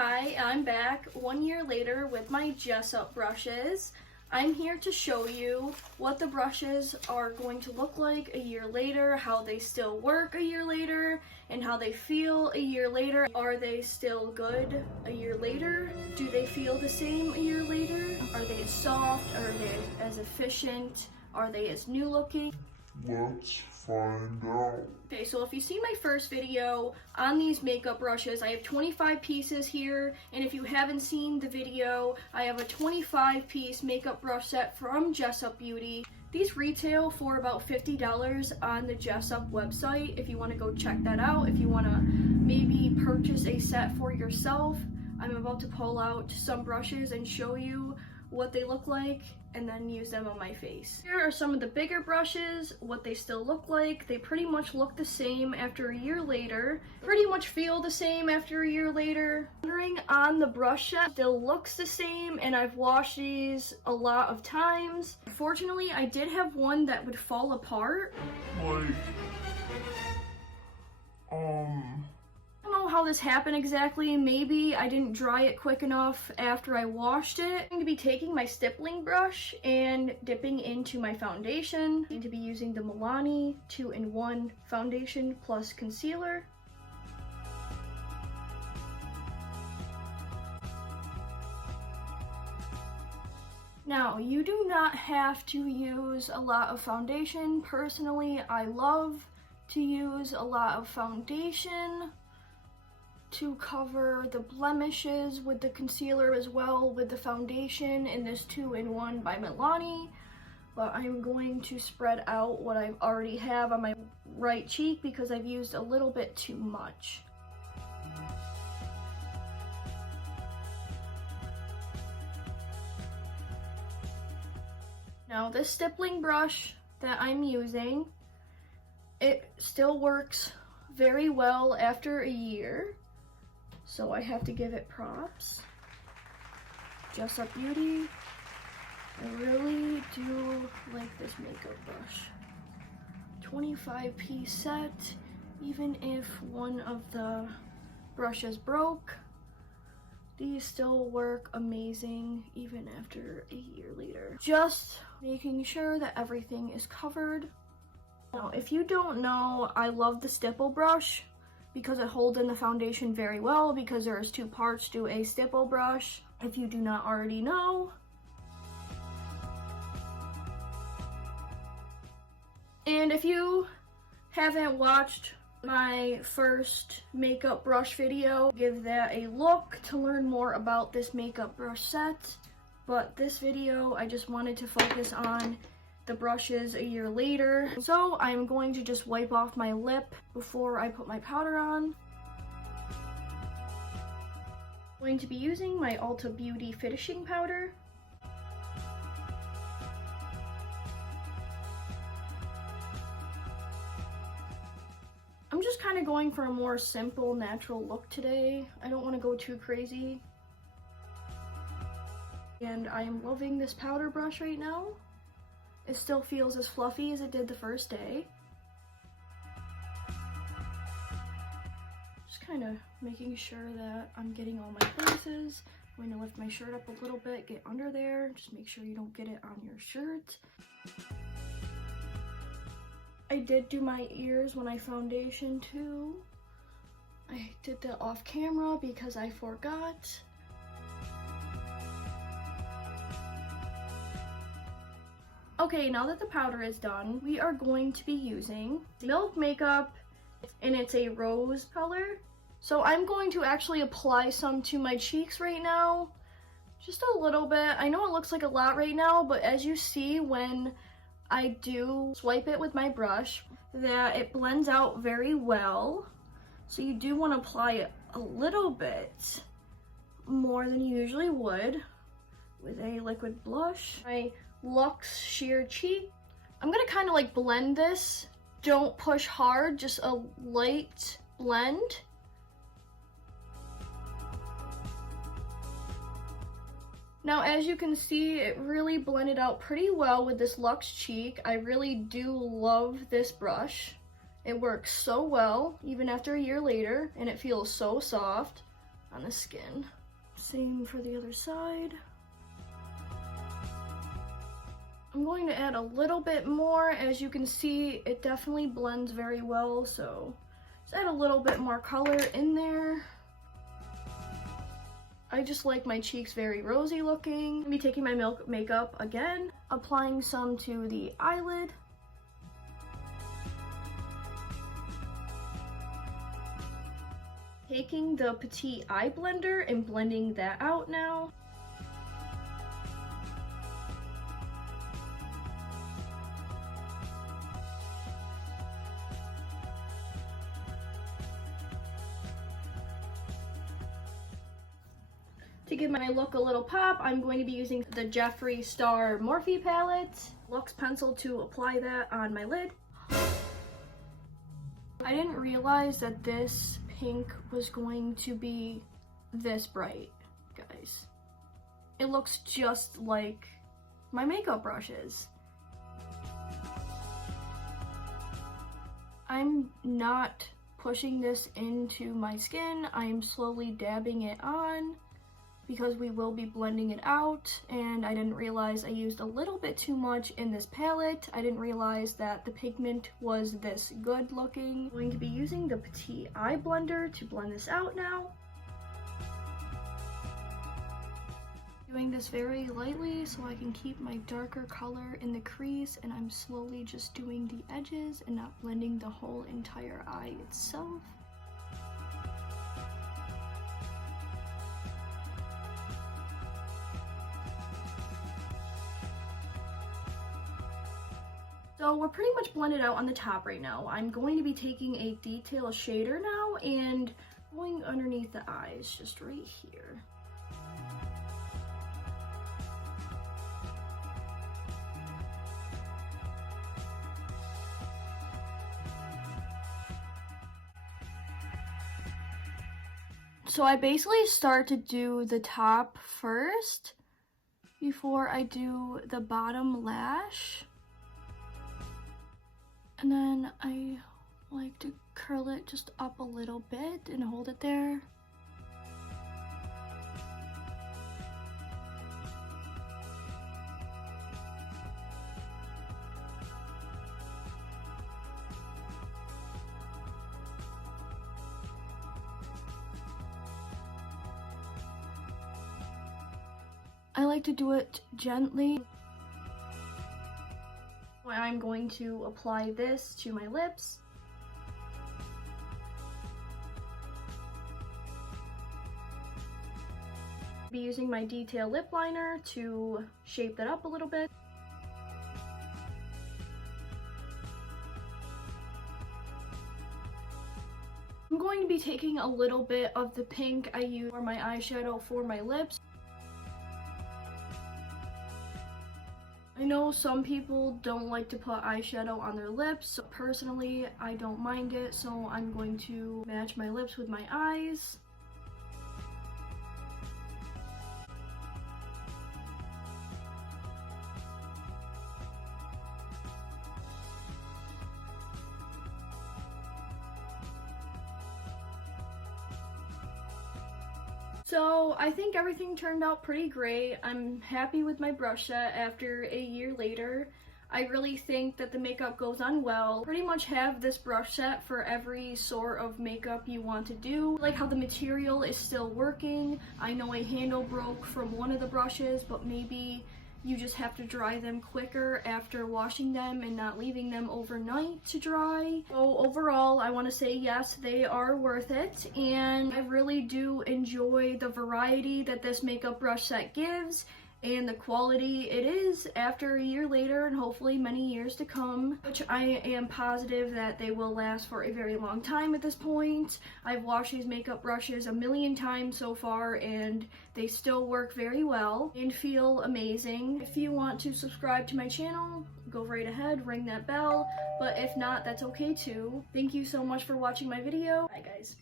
Hi, I'm back 1 year later with my Jessup brushes. I'm here to show you what the brushes are going to look like a year later, how they still work a year later, and how they feel a year later. Are they still good a year later? Do they feel the same a year later? Are they as soft? Are they as efficient? Are they as new looking? Let's find out. Okay, so if you see my first video on these makeup brushes, I have 25 pieces here, and if you haven't seen the video, I have a 25-piece makeup brush set from Jessup Beauty. These retail for about $50 on the Jessup website if you want to go check that out. If you want to maybe purchase a set for yourself, I'm about to pull out some brushes and show you what they look like and then use them on my face. Here are some of the bigger brushes, what they still look like. They pretty much look the same after a year later. Pretty much feel the same after a year later. Coloring on the brush set still looks the same, and I've washed these a lot of times. Unfortunately, I did have one that would fall apart. I don't know how this happened exactly. Maybe I didn't dry it quick enough after I washed it. I'm going to be taking my stippling brush and dipping into my foundation. I'm going to be using the Milani 2-in-1 foundation plus concealer. Now, you do not have to use a lot of foundation. Personally, I love to use a lot of foundation to cover the blemishes with the concealer as well with the foundation in this 2-in-1 by Milani. But I'm going to spread out what I already have on my right cheek because I've used a little bit too much. Now this stippling brush that I'm using, it still works very well after a year. So I have to give it props. Jessup Beauty. I really do like this makeup brush. 25-piece set. Even if one of the brushes broke, these still work amazing even after a year later. Just making sure that everything is covered. Now, if you don't know, I love the stipple brush because it holds in the foundation very well because there's two parts to a stipple brush, if you do not already know. And if you haven't watched my first makeup brush video, give that a look to learn more about this makeup brush set. But this video, I just wanted to focus on the brushes a year later. So I'm going to just wipe off my lip before I put my powder on. I'm going to be using my Ulta Beauty finishing powder. I'm just kind of going for a more simple, natural look today. I don't want to go too crazy. And I am loving this powder brush right now. It still feels as fluffy as it did the first day. Just kind of making sure that I'm getting all my places. I'm going to lift my shirt up a little bit, get under there. Just make sure you don't get it on your shirt. I did do my ears when I foundation too. I did that off camera because I forgot. Okay, now that the powder is done, we are going to be using Milk Makeup, and it's a rose color. So I'm going to actually apply some to my cheeks right now. Just a little bit. I know it looks like a lot right now, but as you see when I do swipe it with my brush, that it blends out very well. So you do want to apply it a little bit more than you usually would with a liquid blush. My Luxe Sheer Cheek. I'm gonna kind of like blend this. Don't push hard, just a light blend. Now, as you can see, it really blended out pretty well with this Luxe Cheek. I really do love this brush. It works so well, even after a year later, and it feels so soft. on the skin. Same for the other side. I'm going to add a little bit more. As you can see, it definitely blends very well, so just add a little bit more color in there. I just like my cheeks very rosy looking. I'm gonna be taking my Milk makeup again, applying some to the eyelid. Taking the Petite Eye Blender and blending that out now. To give my look a little pop, I'm going to be using the Jeffree Star Morphe palette. Luxe pencil to apply that on my lid. I didn't realize that this pink was going to be this bright, guys. It looks just like my makeup brushes. I'm not pushing this into my skin. I'm slowly dabbing it on because we will be blending it out, and I didn't realize I used a little bit too much in this palette. I didn't realize that the pigment was this good looking. I'm going to be using the Petite Eye Blender to blend this out now. Doing this very lightly so I can keep my darker color in the crease, and I'm slowly just doing the edges and not blending the whole entire eye itself. So we're pretty much blended out on the top right now. I'm going to be taking a detail shader now and going underneath the eyes, just right here. So I basically start to do the top first before I do the bottom lash. And then I like to curl it just up a little bit and hold it there. I like to do it gently. I'm going to apply this to my lips. Be using my detail lip liner to shape that up a little bit. I'm going to be taking a little bit of the pink I use for my eyeshadow for my lips. I know some people don't like to put eyeshadow on their lips. Personally, I don't mind it, so I'm going to match my lips with my eyes. So I think everything turned out pretty great. I'm happy with my brush set after a year later. I really think that the makeup goes on well. Pretty much have this brush set for every sort of makeup you want to do. I like how the material is still working. I know a handle broke from one of the brushes, but maybe you just have to dry them quicker after washing them and not leaving them overnight to dry. So overall, I want to say yes, they are worth it, and I really do enjoy the variety that this makeup brush set gives and the quality it is after a year later and hopefully many years to come, which I am positive that they will last for a very long time at this point. I've washed these makeup brushes a million times so far and they still work very well and feel amazing. If you want to subscribe to my channel, go right ahead, ring that bell, but if not, that's okay too. Thank you so much for watching my video. Bye guys.